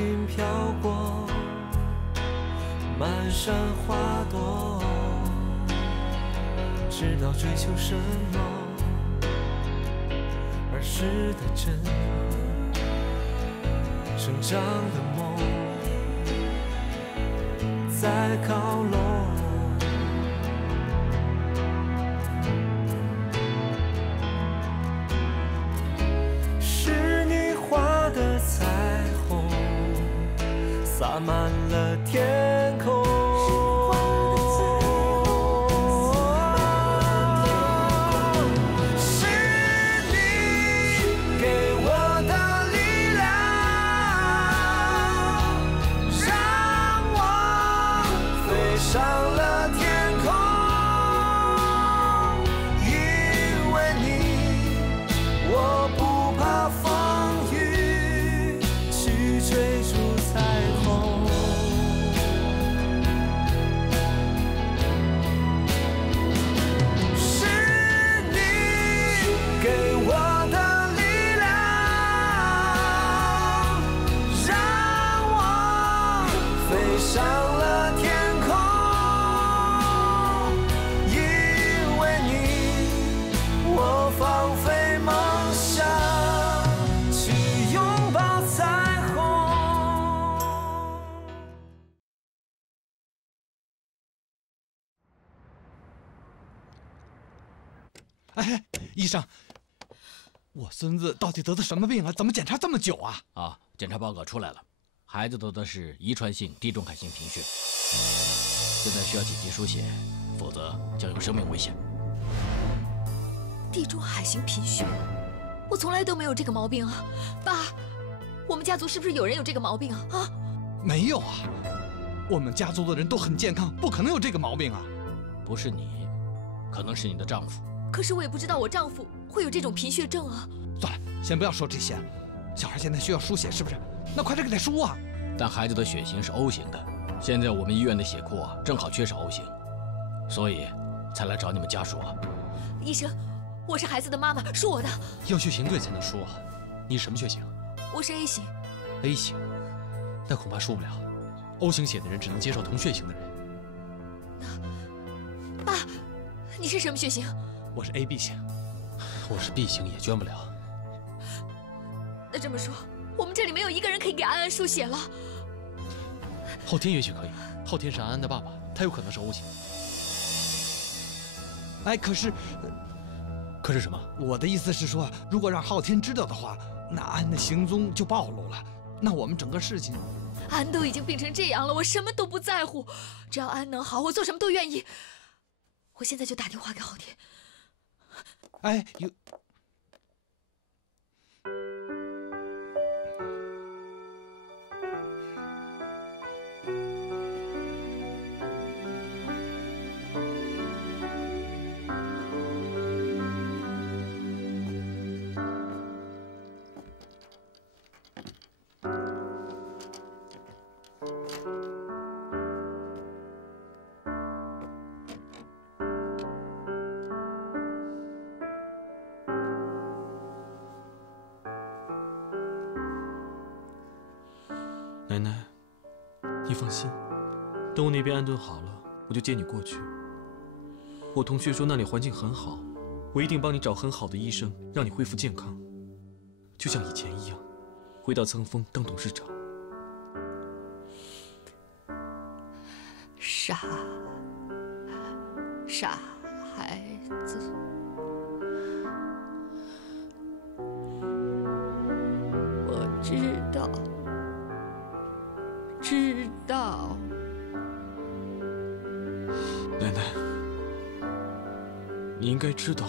云飘过，满山花朵，知道追求什么，儿时的真，成长的梦在靠拢。是你画的彩虹，洒满了天空。哎，医生，我孙子到底得的什么病啊？怎么检查这么久啊？啊，检查报告出来了，孩子得的是遗传性地中海型贫血，现在需要紧急输血，否则将有生命危险。地中海型贫血，我从来都没有这个毛病啊！爸，我们家族是不是有人有这个毛病啊？啊，没有啊，我们家族的人都很健康，不可能有这个毛病啊。不是你，可能是你的丈夫。可是我也不知道我丈夫会有这种贫血症啊。算了，先不要说这些。小孩现在需要输血，是不是？那快点给他输啊！但孩子的血型是 O 型的，现在我们医院的血库啊正好缺少 O 型，所以才来找你们家属啊。医生，我是孩子的妈妈，输我的。要血型对才能输啊。你是什么血型？我是 A 型。A 型，那恐怕输不了。O 型血的人只能接受同血型的人。爸，你是什么血型？我是 AB 型，我是 B 型也捐不了。那这么说，我们这里没有一个人可以给安安输血了。昊天也许可以，昊天是安安的爸爸，他有可能是 O 型。哎，可是什么？我的意思是说，如果让昊天知道的话，那安的行踪就暴露了，那我们整个事情……安都已经病成这样了，我什么都不在乎，只要安能好，我做什么都愿意。我现在就打电话给昊天。哎，有。奶奶，你放心，等我那边安顿好了，我就接你过去。我同学说那里环境很好，我一定帮你找很好的医生，让你恢复健康，就像以前一样，回到蹭风当董事长。傻孩子。我知道。奶奶，你应该知道，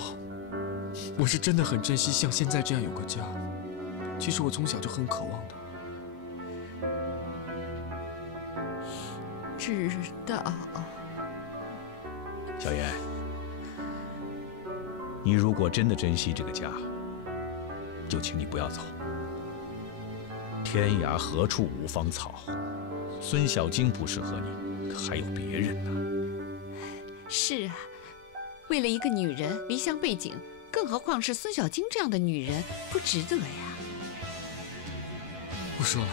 我是真的很珍惜像现在这样有个家。其实我从小就很渴望的。知道。小妍，你如果真的珍惜这个家，就请你不要走。天涯何处无芳草，孙小晶不适合你，可还有别人呢。是啊，为了一个女人离乡背井，更何况是孙小晶这样的女人，不值得呀。不说了，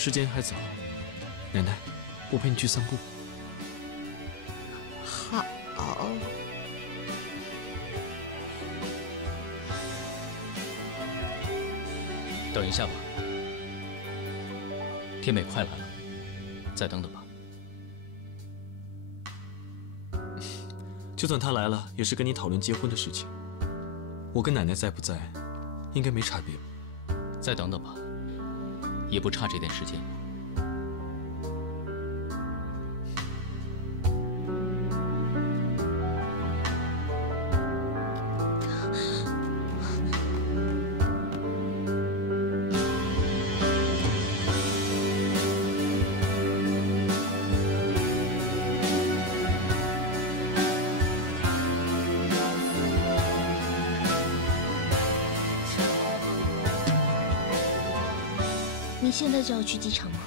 时间还早，奶奶，我陪你去散步。好。等一下吧，天美快来了，再等等吧。就算她来了，也是跟你讨论结婚的事情。我跟奶奶在不在，应该没差别吧？再等等吧，也不差这点时间。你现在就要去机场吗？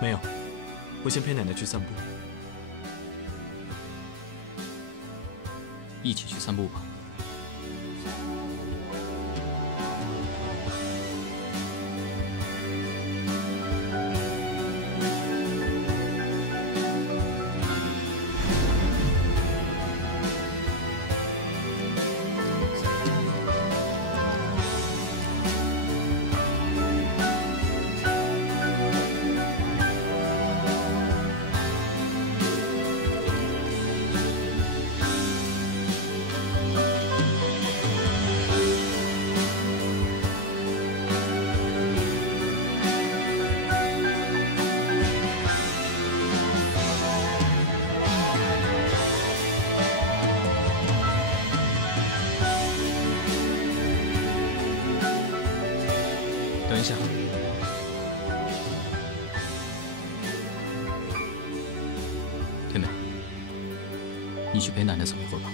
没有，我先陪奶奶去散步。一起去散步吧。等一下，天美，你去陪奶奶走一会儿吧。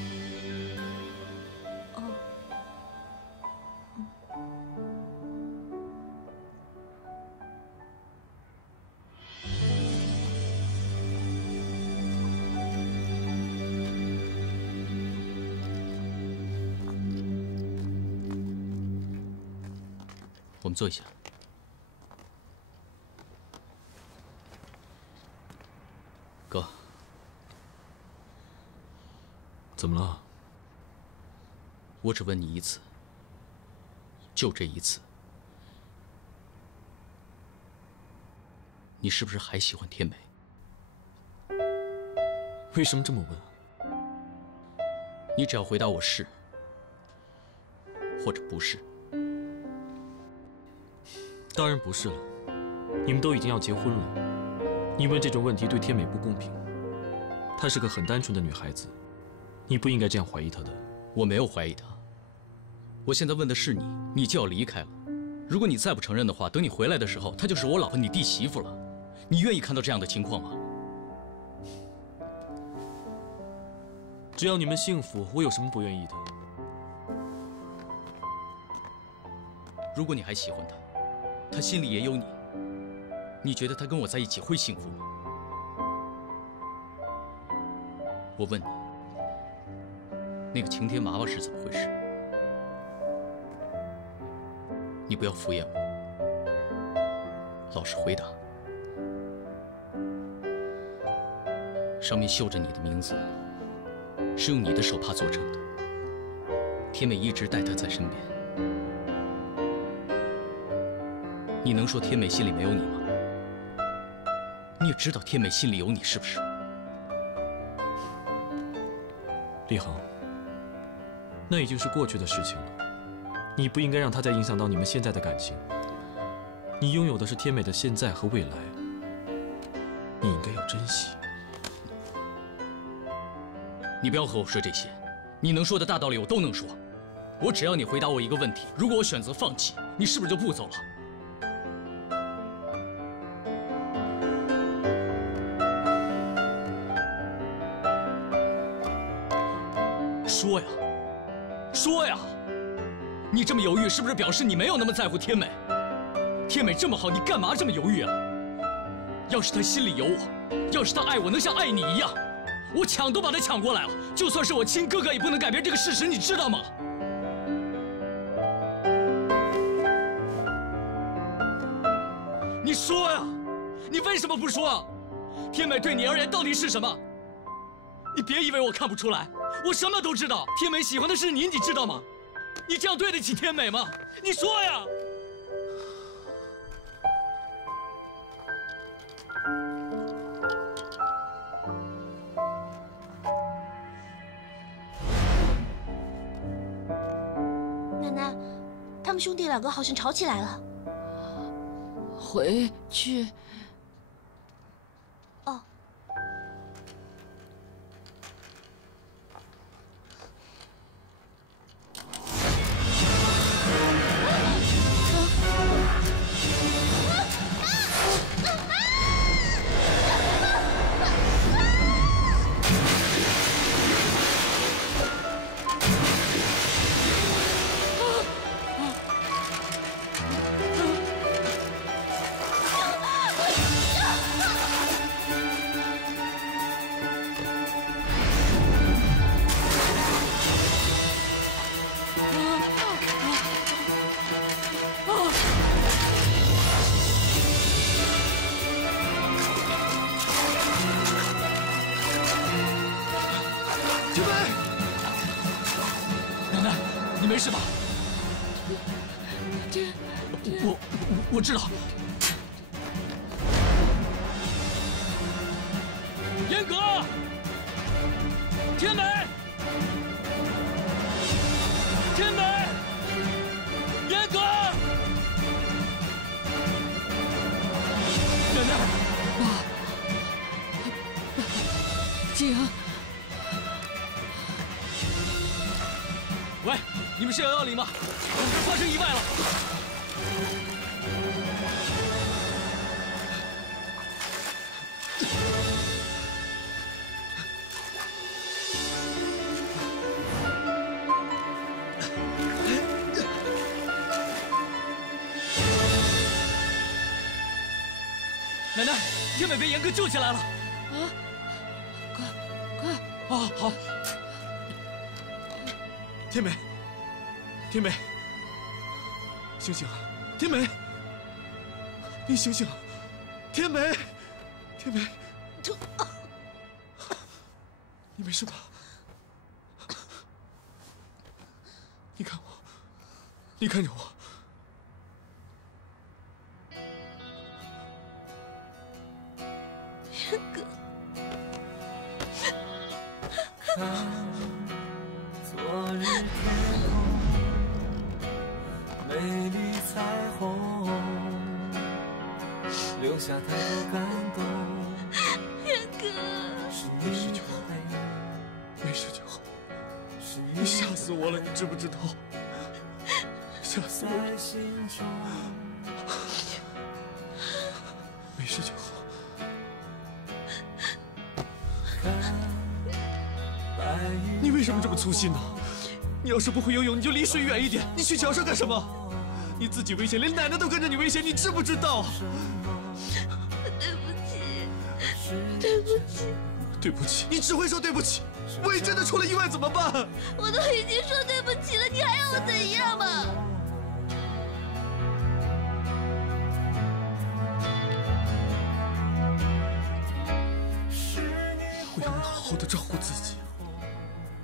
我们坐一下。哥，怎么了？我只问你一次，就这一次，你是不是还喜欢天美？为什么这么问？你只要回答我是，或者不是。当然不是了，你们都已经要结婚了，你问这种问题对天美不公平。她是个很单纯的女孩子，你不应该这样怀疑她的。我没有怀疑她，我现在问的是你，你就要离开了。如果你再不承认的话，等你回来的时候，她就是我老婆，你弟媳妇了。你愿意看到这样的情况吗？只要你们幸福，我有什么不愿意的？如果你还喜欢她，她心里也有你，你觉得她跟我在一起会幸福吗？我问你，那个晴天娃娃是怎么回事？你不要敷衍我，老实回答。上面绣着你的名字，是用你的手帕做成的。天美一直带她在身边。你能说天美心里没有你吗？你也知道天美心里有你，是不是？立恒，那已经是过去的事情了，你不应该让它再影响到你们现在的感情。你拥有的是天美的现在和未来，你应该要珍惜。你不要和我说这些，你能说的大道理我都能说。我只要你回答我一个问题：如果我选择放弃，你是不是就不走了？说呀，说呀！你这么犹豫，是不是表示你没有那么在乎天美？天美这么好，你干嘛这么犹豫啊？要是她心里有我，要是她爱我，能像爱你一样，我抢都把她抢过来了。就算是我亲哥哥，也不能改变这个事实，你知道吗？你你为什么不说啊？天美对你而言到底是什么？你别以为我看不出来，我什么都知道。天美喜欢的是你，你知道吗？你这样对得起天美吗？你说呀！奶奶，他们兄弟两个好像吵起来了。回去。哦。没事吧？我知道。严格，天美，天美，严格，奶奶，景。喂，你们是110吗？我们这儿发生意外了。奶奶，天美被严哥救起来了。啊！快！啊，好。天美，天美，醒醒！天美，你醒醒！天美，天美，你没事吧？你看我，你看着我。严哥。昨日天空，美丽彩虹，留下太多感动。严哥，没事就好，没事就好。你吓死我了，你知不知道？吓死我了。没事就好。你为什么这么粗心呢？你要是不会游泳，你就离水远一点。你去桥上干什么？你自己危险，连奶奶都跟着你危险，你知不知道？对不起，对不起，对不起，你只会说对不起。万一真的出了意外怎么办？我都已经说对不起了，你还要我怎样嘛？我要你好好的照顾自己。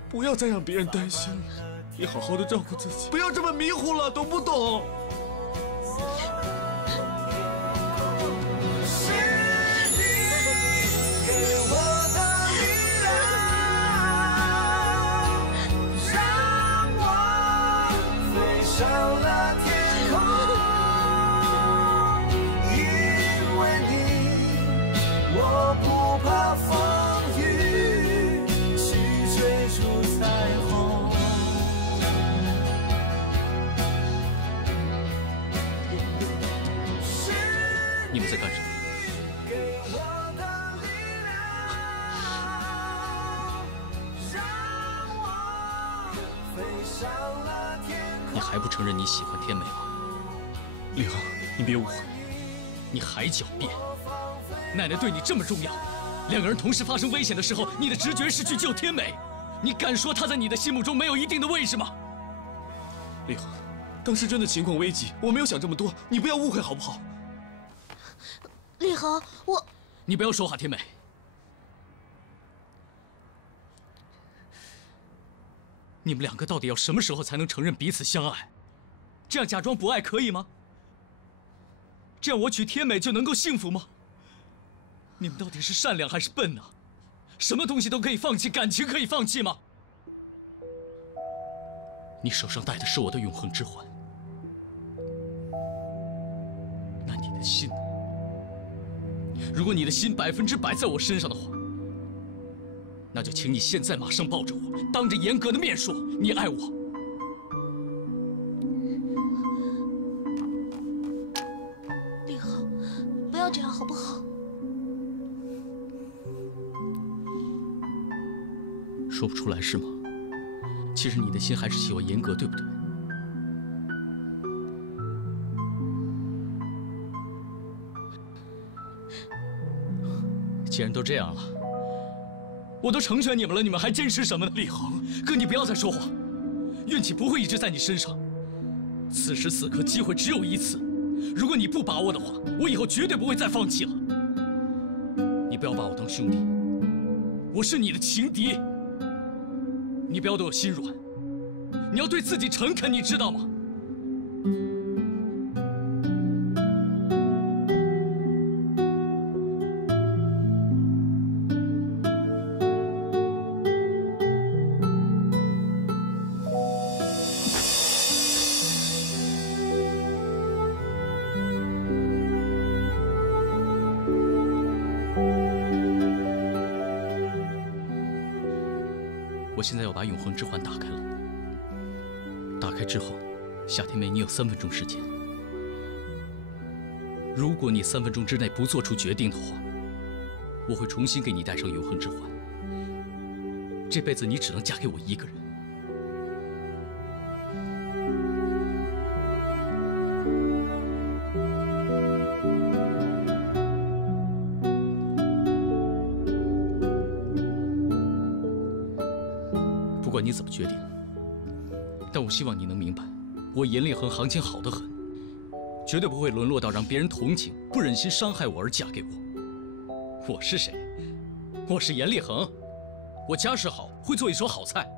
不要再让别人担心了，你好好的照顾自己，不要这么迷糊了，懂不懂？是你给我的力量，让我飞上了天空。因为你，我不怕风雨，去追逐彩虹。你们在干什么？你还不承认你喜欢天美吗？李恒，你别误会。你还狡辩！奶奶对你这么重要，两个人同时发生危险的时候，你的直觉是去救天美。你敢说她在你的心目中没有一定的位置吗？李恒，当时真的情况危急，我没有想这么多，你不要误会好不好？李恒，我……你不要说话，天美。你们两个到底要什么时候才能承认彼此相爱？这样假装不爱可以吗？这样我娶天美就能够幸福吗？你们到底是善良还是笨呢？什么东西都可以放弃，感情可以放弃吗？你手上戴的是我的永恒之环，那你的心呢？如果你的心100%在我身上的话，那就请你现在马上抱着我，当着严格的面说你爱我。李恒，不要这样好不好？说不出来是吗？其实你的心还是喜欢严格，对不对？既然都这样了，我都成全你们了，你们还坚持什么呢？李恒，哥，你不要再说话，运气不会一直在你身上。此时此刻，机会只有一次，如果你不把握的话，我以后绝对不会再放弃了。你不要把我当兄弟，我是你的情敌。你不要对我心软，你要对自己诚恳，你知道吗？我现在要把永恒之环打开了。打开之后，夏天梅，你有3分钟时间。如果你3分钟之内不做出决定的话，我会重新给你戴上永恒之环。这辈子你只能嫁给我一个人。不管你怎么决定，但我希望你能明白，我严立恒行情好得很，绝对不会沦落到让别人同情、不忍心伤害我而嫁给我。我是谁？我是严立恒，我家世好，会做一手好菜，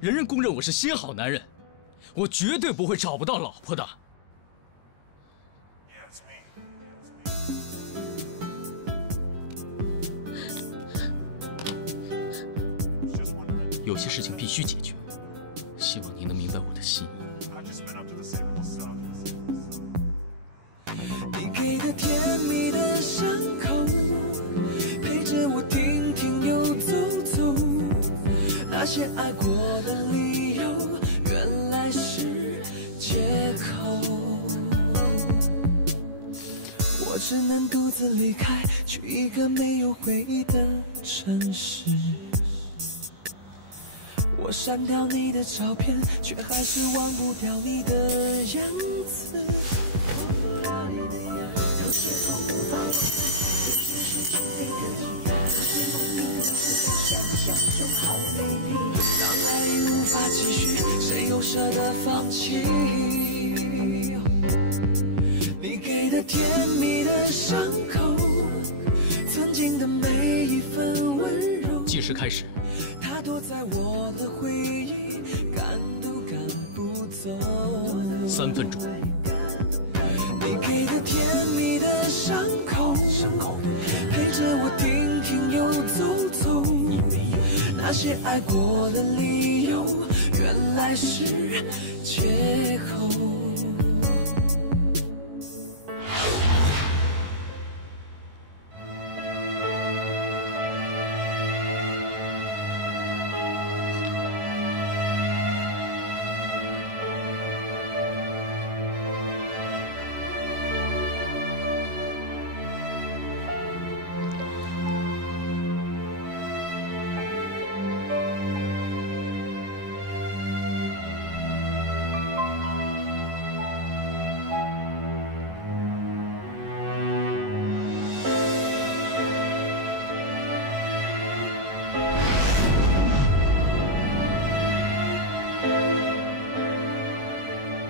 人人公认我是新好男人，我绝对不会找不到老婆的。有些事情必须解决，希望你能明白我的心意。你给的甜蜜的伤口，陪着我停停又走走，那些爱过的理由，原来是借口。我只能独自离开，去一个没有回忆的城市。我删掉你的照片，却还是忘不掉你的样子。当爱已无法继续，谁又舍得放弃？你给的甜蜜的伤口，曾经的每一份温柔。计时开始。它躲在我的回忆，赶都赶不走。3分钟。你给的甜蜜的伤口，陪着我停停又走走。那些爱过的理由，原来是借口。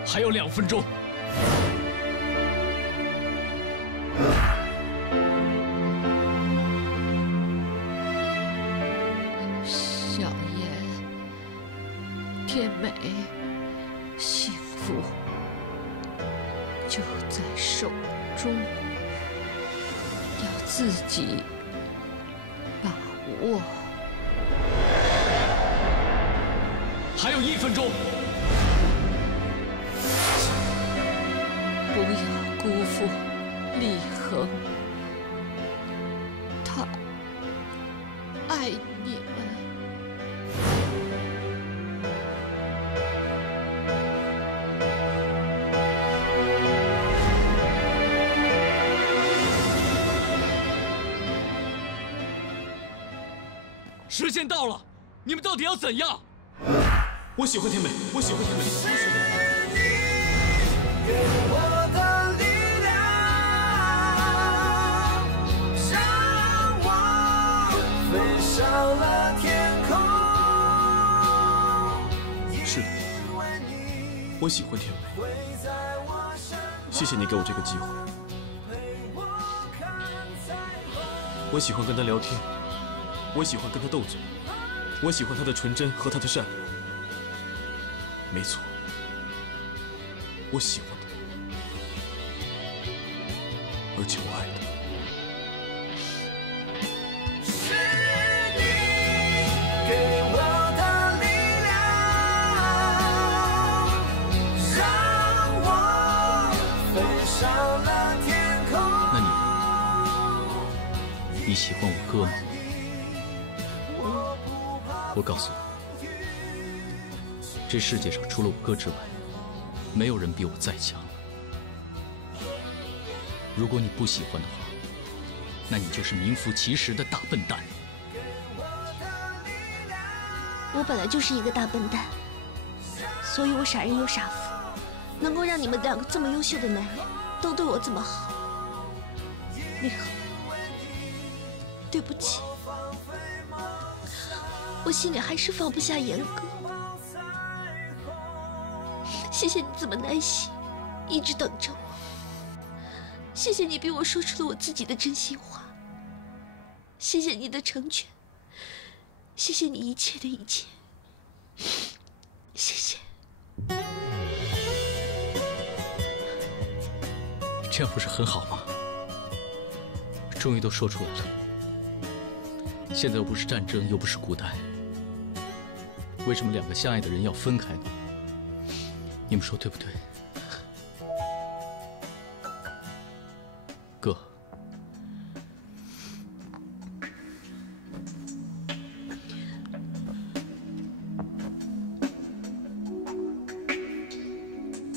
还有2分钟。天美，幸福就在手中，要自己把握。还有1分钟，不要辜负立恒，他爱你们。时间到了，你们到底要怎样？我喜欢天美，我喜欢天美，我喜欢天美。给我的力量，让我飞上了天空。是的，我喜欢天美。谢谢你给我这个机会。我喜欢跟他聊天，我喜欢跟他斗嘴，我喜欢他的纯真和他的善良。没错，我喜欢他，而且我爱他。是你给我的力量，让我飞上了天空。那你喜欢我哥吗？我告诉你，这世界上除了我哥之外，没有人比我再强了。如果你不喜欢的话，那你就是名副其实的大笨蛋。我本来就是一个大笨蛋，所以我傻人有傻福，能够让你们2个这么优秀的男人都对我这么好。立恒，对不起，我心里还是放不下严哥。谢谢你这么耐心，一直等着我。谢谢你逼我说出了我自己的真心话。谢谢你的成全，谢谢你一切的一切，谢谢。这样不是很好吗？终于都说出来了。现在又不是战争，又不是古代，为什么2个相爱的人要分开呢？你们说对不对？哥，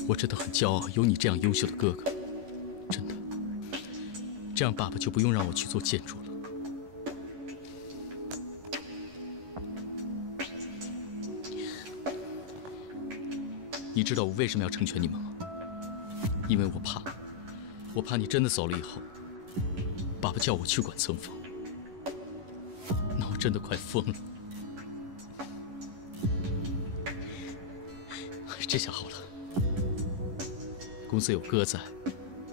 我真的很骄傲，有你这样优秀的哥哥，真的。这样爸爸就不用让我去做建筑了。你知道我为什么要成全你们吗？因为我怕你真的走了以后，爸爸叫我去管僧房，那我真的快疯了。这下好了，公司有哥在，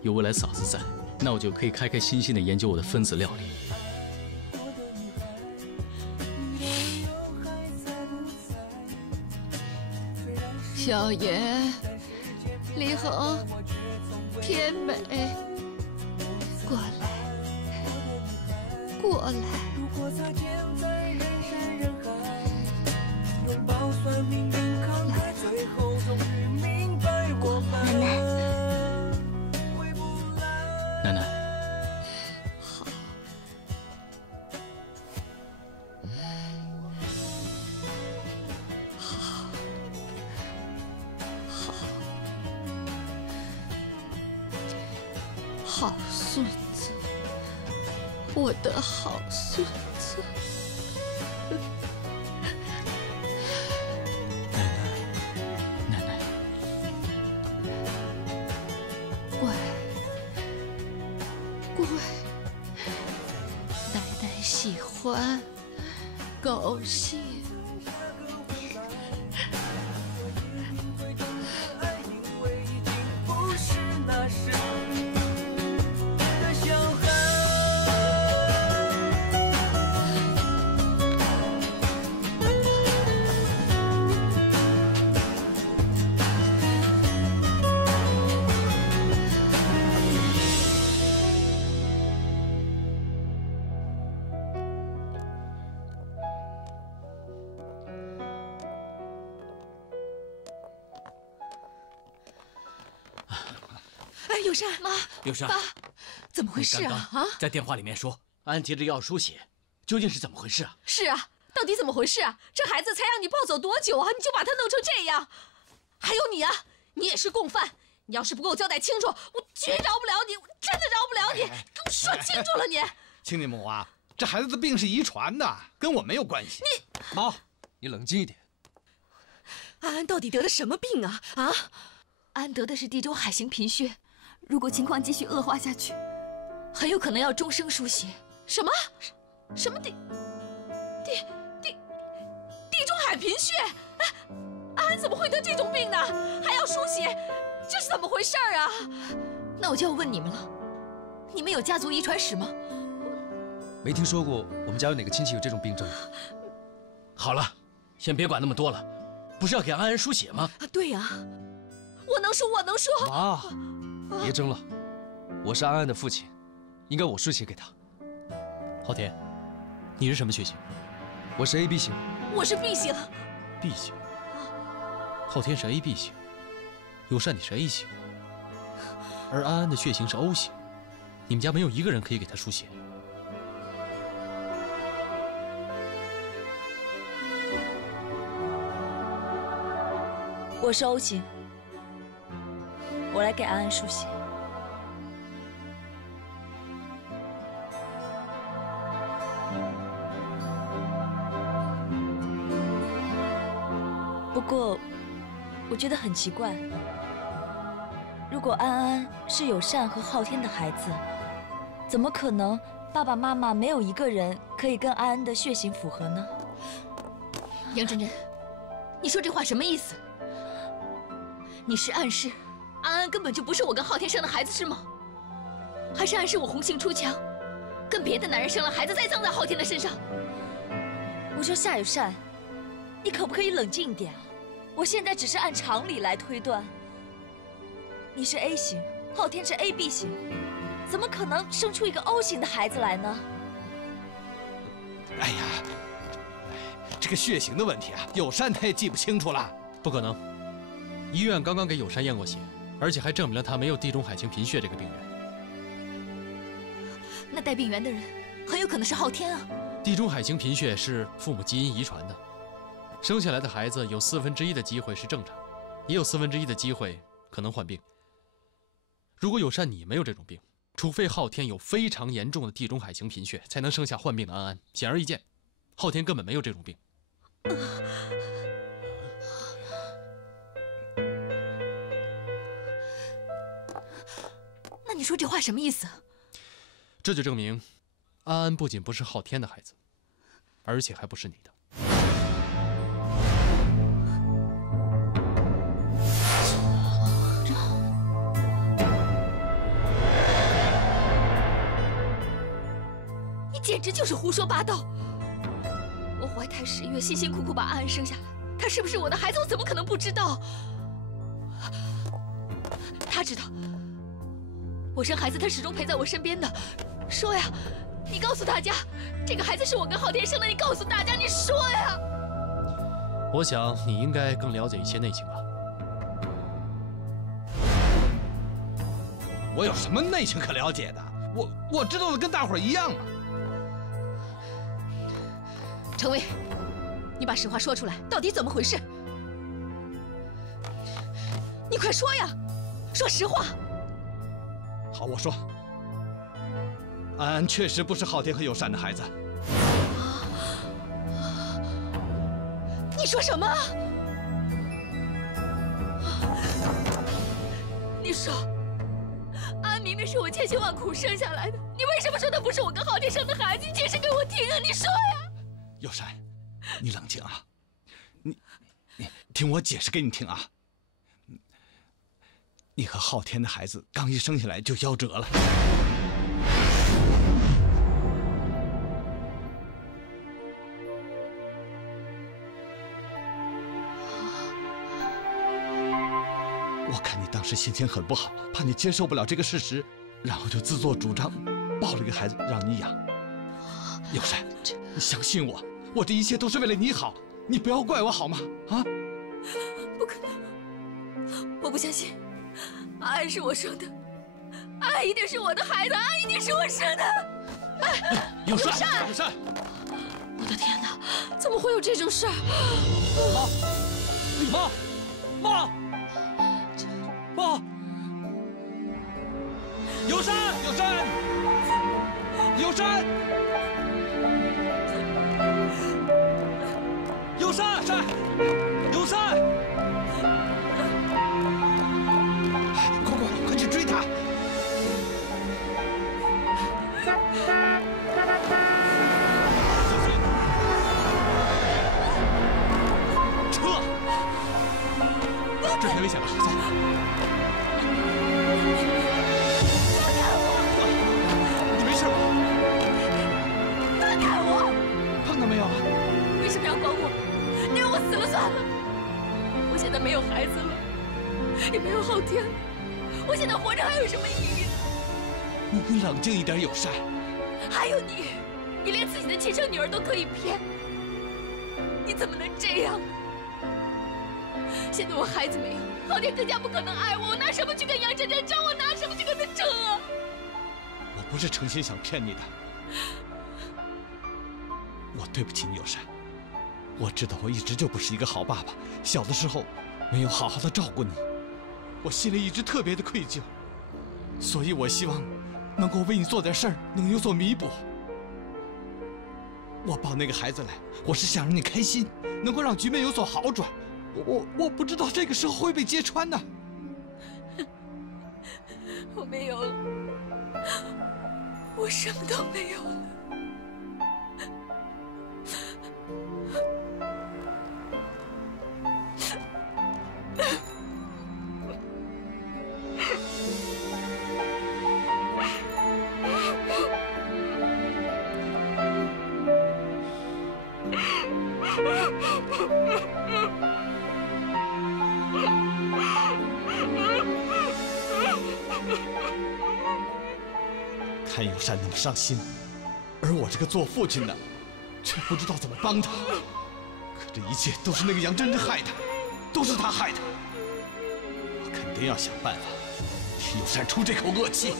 有未来嫂子在，那我就可以开开心心的研究我的分子料理。小妍、立恒、天美，过来，过来。如果擦肩在人山人海，拥抱算命运慷慨，最后终于明白我们回不来。奶奶，好，好，好，好孙子，我的好孙子。奶奶，乖，乖，奶奶喜欢，高兴。不是那时的小孩。哎，友善，妈，友善，爸，怎么回事啊？啊！在电话里面说安急着要输血，究竟是怎么回事啊？是啊，到底怎么回事啊？这孩子才让你抱走多久啊？你就把他弄成这样？还有你啊，你也是共犯。你要是不给我交代清楚，我绝饶不了你，我真的饶不了你！给我说清楚了你！亲家母啊，这孩子的病是遗传的，跟我没有关系。妈，你冷静一点。安安到底得了什么病啊？啊？安得的是地中海型贫血，如果情况继续恶化下去，很有可能要终生输血。什么？什么地中海贫血？哎，安安怎么会得这种病呢？还要输血，这是怎么回事啊？那我就要问你们了，你们有家族遗传史吗？没听说过我们家有哪个亲戚有这种病症。好了，先别管那么多了，不是要给安安输血吗？啊，对呀，我能输，我能输。妈，别争了，我是安安的父亲，应该我输血给他。昊天，你是什么血型？我是 AB 型。我是 B 型。B 型。昊天是 AB 型，友善你是 A 型，而安安的血型是 O 型。你们家没有一个人可以给他输血。我是 O 型，我来给安安输血。不过，我觉得很奇怪，如果安安是友善和昊天的孩子，怎么可能爸爸妈妈没有一个人可以跟安安的血型符合呢？杨真真，你说这话什么意思？你是暗示安安根本就不是我跟昊天生的孩子是吗？还是暗示我红杏出墙，跟别的男人生了孩子栽赃在昊天的身上？我说夏友善，你可不可以冷静一点啊？我现在只是按常理来推断，你是 A 型，昊天是 AB 型，怎么可能生出一个 O 型的孩子来呢？哎呀，这个血型的问题啊，友善他也记不清楚了。不可能，医院刚刚给友善验过血，而且还证明了他没有地中海型贫血这个病源。那带病源的人很有可能是昊天啊。地中海型贫血是父母基因遗传的。生下来的孩子有1/4的机会是正常，也有1/4的机会可能患病。如果友善你没有这种病，除非昊天有非常严重的地中海型贫血，才能生下患病的安安。显而易见，昊天根本没有这种病。那你说这话什么意思？这就证明，安安不仅不是昊天的孩子，而且还不是你的。简直就是胡说八道！我怀胎10月，辛辛苦苦把安安生下来，他是不是我的孩子，我怎么可能不知道？他知道，我生孩子，他始终陪在我身边的。说呀，你告诉大家，这个孩子是我跟昊天生的，你告诉大家，你说呀！我想你应该更了解一些内情吧。我有什么内情可了解的？我知道的跟大伙儿一样啊。程威，你把实话说出来，到底怎么回事？你快说呀，说实话。好，我说，安安确实不是昊天和友善的孩子。你说什么？你说，安安明明是我千辛万苦生下来的，你为什么说他不是我跟昊天生的孩子？你解释给我听啊！你说呀！友善，你冷静啊！你听我解释给你听啊！你和昊天的孩子刚一生下来就夭折了。我看你当时心情很不好，怕你接受不了这个事实，然后就自作主张抱了个孩子让你养。友善，你相信我。我这一切都是为了你好，你不要怪我好吗？啊！不可能，我不相信，安安是我生的，安一定是我的孩子，安一定是我生的。有善，有善！我的天哪，怎么会有这种事儿？妈！有善！快去追他！撤！这太危险了，走！你没事吧？放开我！碰到没有？为什么要管我？你让我死了算了。我现在没有孩子了，也没有昊天了，我现在活着还有什么意义？你冷静一点，有善。还有你连自己的亲生女儿都可以骗，你怎么能这样呢？现在我孩子没有，昊天更加不可能爱我，我拿什么去跟杨真真争？我拿什么去跟他争啊？我不是诚心想骗你的，我对不起你，有善。我知道我一直就不是一个好爸爸，小的时候没有好好的照顾你，我心里一直特别的愧疚，所以我希望能够为你做点事儿，能有所弥补。我抱那个孩子来，我是想让你开心，能够让局面有所好转。我不知道这个时候会被揭穿呢。我没有了，我什么都没有了。看有善那么伤心，而我这个做父亲的，却不知道怎么帮他。可这一切都是那个杨真真害他，都是他害的。我肯定要想办法替有善出这口恶气。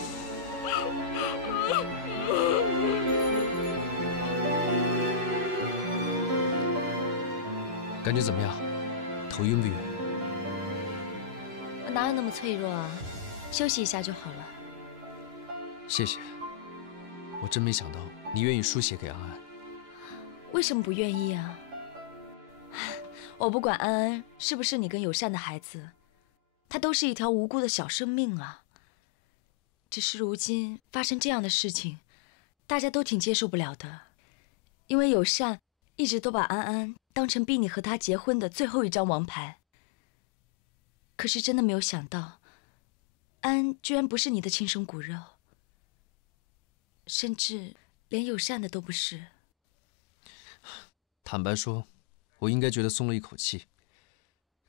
感觉怎么样？头晕不晕？我哪有那么脆弱啊？休息一下就好了。谢谢。我真没想到你愿意输血给安安。为什么不愿意啊？我不管安安是不是你跟友善的孩子，他都是一条无辜的小生命啊。只是如今发生这样的事情，大家都挺接受不了的，因为友善一直都把安安当成逼你和他结婚的最后一张王牌。可是真的没有想到，安居然不是你的亲生骨肉，甚至连友善的都不是。坦白说，我应该觉得松了一口气，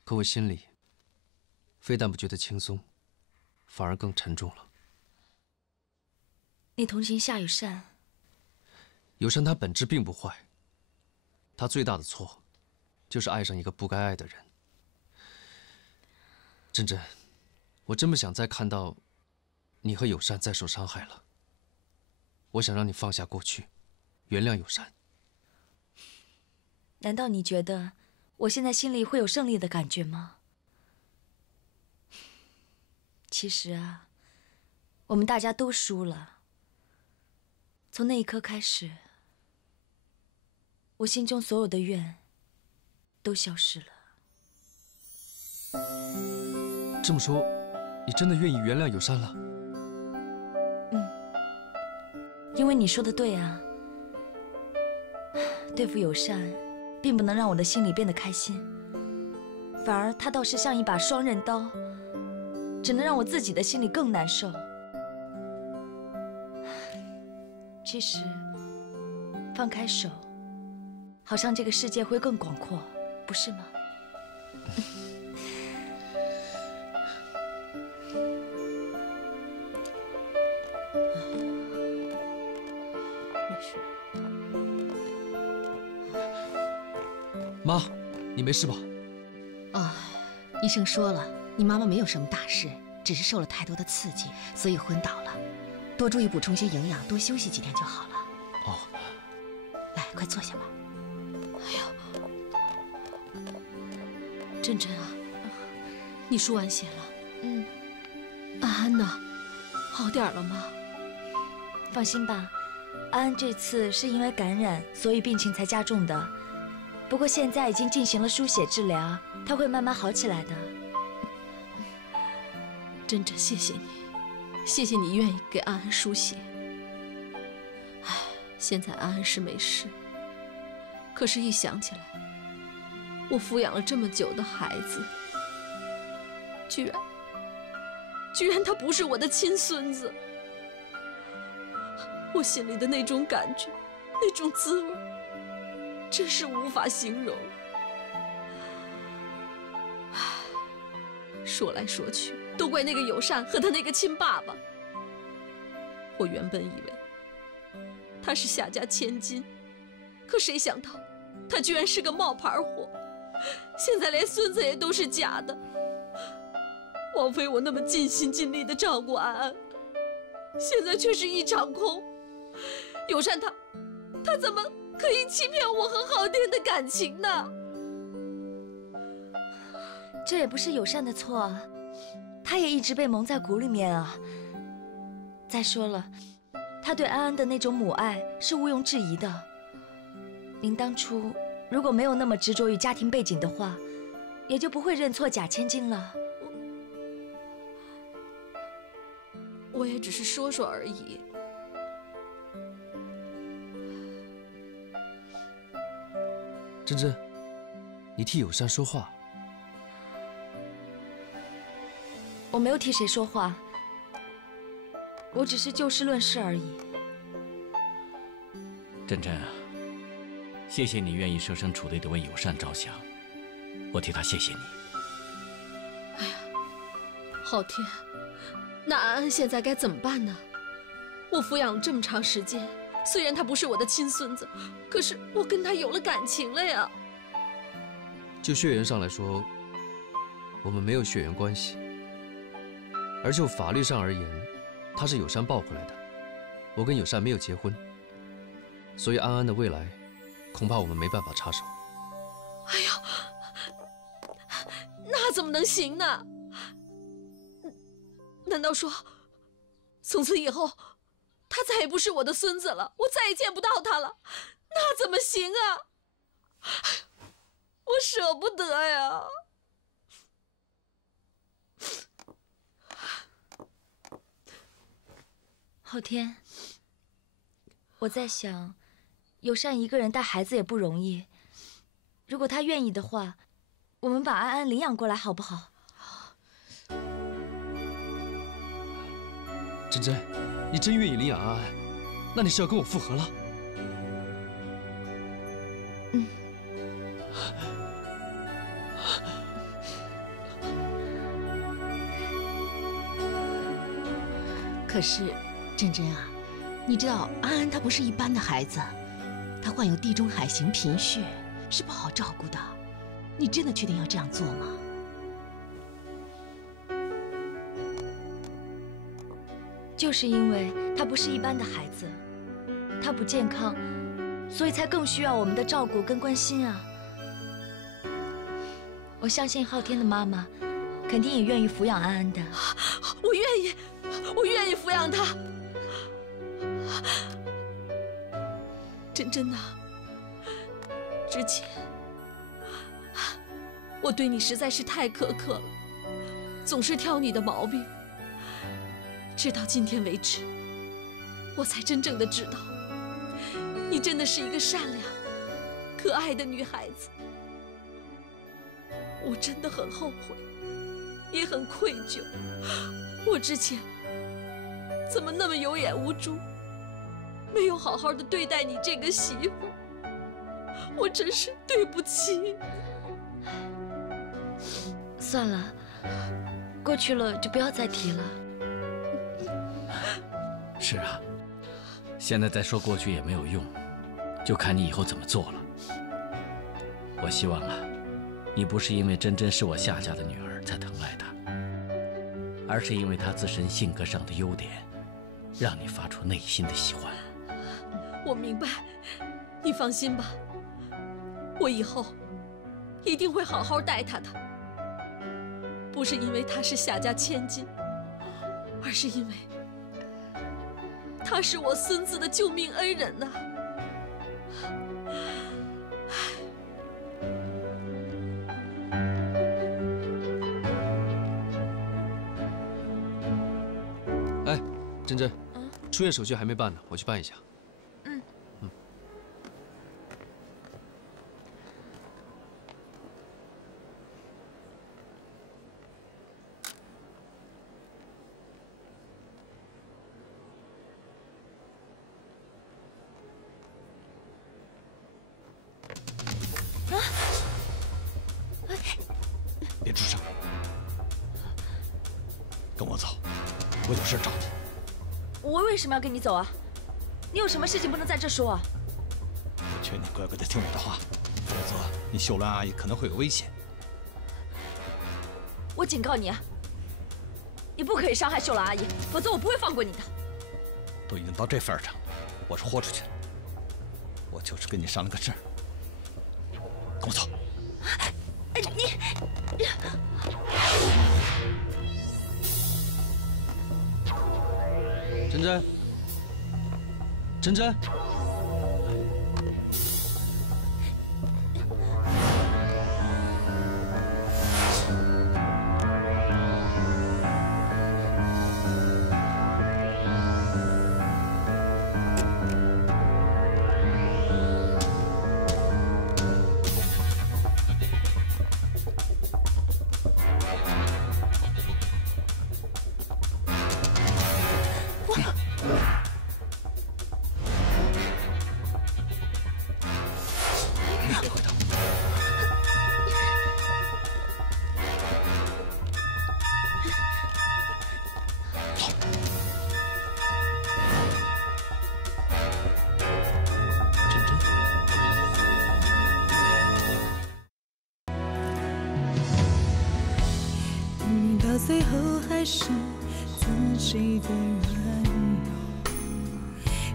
可我心里非但不觉得轻松，反而更沉重了。你同情夏友善？友善他本质并不坏，他最大的错就是爱上一个不该爱的人。真真，我真不想再看到你和友善再受伤害了。我想让你放下过去，原谅友善。难道你觉得我现在心里会有胜利的感觉吗？其实啊，我们大家都输了。从那一刻开始，我心中所有的怨都消失了。这么说，你真的愿意原谅友善了？因为你说的对啊，对付友善，并不能让我的心里变得开心，反而它倒是像一把双刃刀，只能让我自己的心里更难受。其实，放开手，好像这个世界会更广阔，不是吗？妈，你没事吧？啊，医生说了，你妈妈没有什么大事，只是受了太多的刺激，所以昏倒了。多注意补充些营养，多休息几天就好了。哦，来，快坐下吧。哎呀，珍珍啊，你输完血了？嗯。安安呢？好点了吗？放心吧，安安这次是因为感染，所以病情才加重的。不过现在已经进行了输血治疗，她会慢慢好起来的。珍珍，谢谢你，谢谢你愿意给安安输血。唉，现在安安是没事，可是一想起来，我抚养了这么久的孩子，居然他不是我的亲孙子，我心里的那种感觉，那种滋味，真是无法形容。说来说去，都怪那个友善和他那个亲爸爸。我原本以为他是夏家千金，可谁想到他居然是个冒牌货，现在连孙子也都是假的。枉费我那么尽心尽力的照顾安安，现在却是一场空。友善他怎么可以欺骗我和昊天的感情呢？这也不是友善的错啊，他也一直被蒙在鼓里面啊。再说了，他对安安的那种母爱是毋庸置疑的。您当初如果没有那么执着于家庭背景的话，也就不会认错假千金了。我也只是说说而已。珍珍，你替友善说话。我没有替谁说话，我只是就事论事而已。珍珍啊，谢谢你愿意设身处地的为友善着想，我替他谢谢你。哎呀，昊天，那安安现在该怎么办呢？我抚养了这么长时间，虽然他不是我的亲孙子，可是我跟他有了感情了呀。就血缘上来说，我们没有血缘关系。而就法律上而言，他是友善抱回来的，我跟友善没有结婚，所以安安的未来，恐怕我们没办法插手。哎呀，那怎么能行呢？难道说，从此以后，他再也不是我的孙子了，我再也见不到他了？那怎么行啊？我舍不得呀。昊天，我在想，友善一个人带孩子也不容易。如果他愿意的话，我们把安安领养过来好不好？珍珍，你真愿意领养安安？那你是要跟我复合了？嗯。可是，珍珍啊，你知道安安她不是一般的孩子，她患有地中海型贫血，是不好照顾的。你真的确定要这样做吗？就是因为他不是一般的孩子，他不健康，所以才更需要我们的照顾跟关心啊。我相信昊天的妈妈肯定也愿意抚养安安的。我愿意抚养他。珍珍呐，之前我对你实在是太苛刻了，总是挑你的毛病。直到今天为止，我才真正的知道，你真的是一个善良、可爱的女孩子。我真的很后悔，也很愧疚。我之前怎么那么有眼无珠，没有好好的对待你这个媳妇？我真是对不起。算了，过去了就不要再提了。是啊，现在再说过去也没有用，就看你以后怎么做了。我希望啊，你不是因为珍珍是我夏家的女儿才疼爱她，而是因为他自身性格上的优点，让你发出内心的喜欢。我明白，你放心吧，我以后一定会好好待他的。不是因为他是夏家千金，而是因为他是我孙子的救命恩人呐。哎，珍珍，出院手续还没办呢，我去办一下。别吱声，跟我走，我有事找你。我为什么要跟你走啊？你有什么事情不能在这说啊？我劝你乖乖的听我的话，否则你秀兰阿姨可能会有危险。我警告你啊，你不可以伤害秀兰阿姨，否则我不会放过你的。都已经到这份上，我是豁出去了。我就是跟你商量个事儿，跟我走。珍珍，珍珍，最后还是自己的软弱，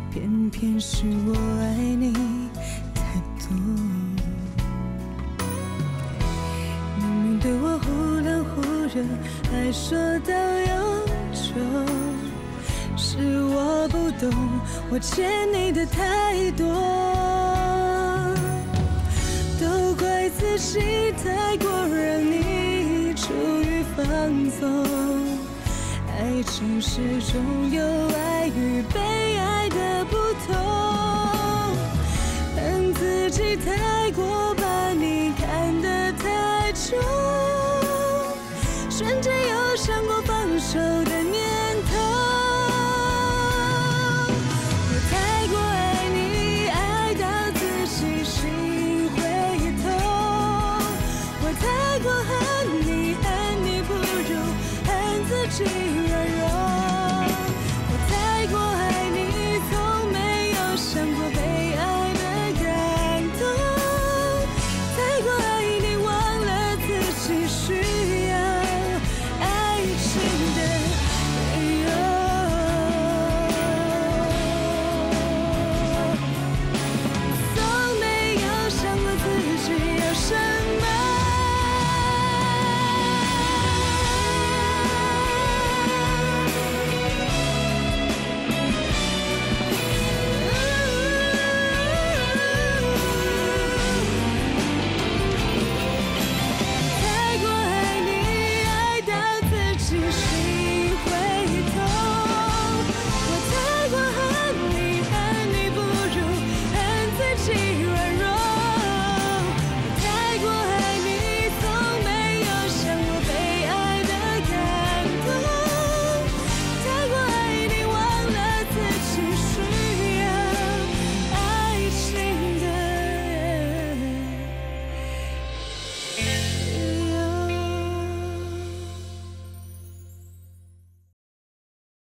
偏偏是我爱你太多。明明对我忽冷忽热，还说到永久，是我不懂，我欠你的太多，都怪自己太过让你处于放纵，爱情始终有爱与被爱的不同，恨自己太过把你看得太重，瞬间有想过放手的念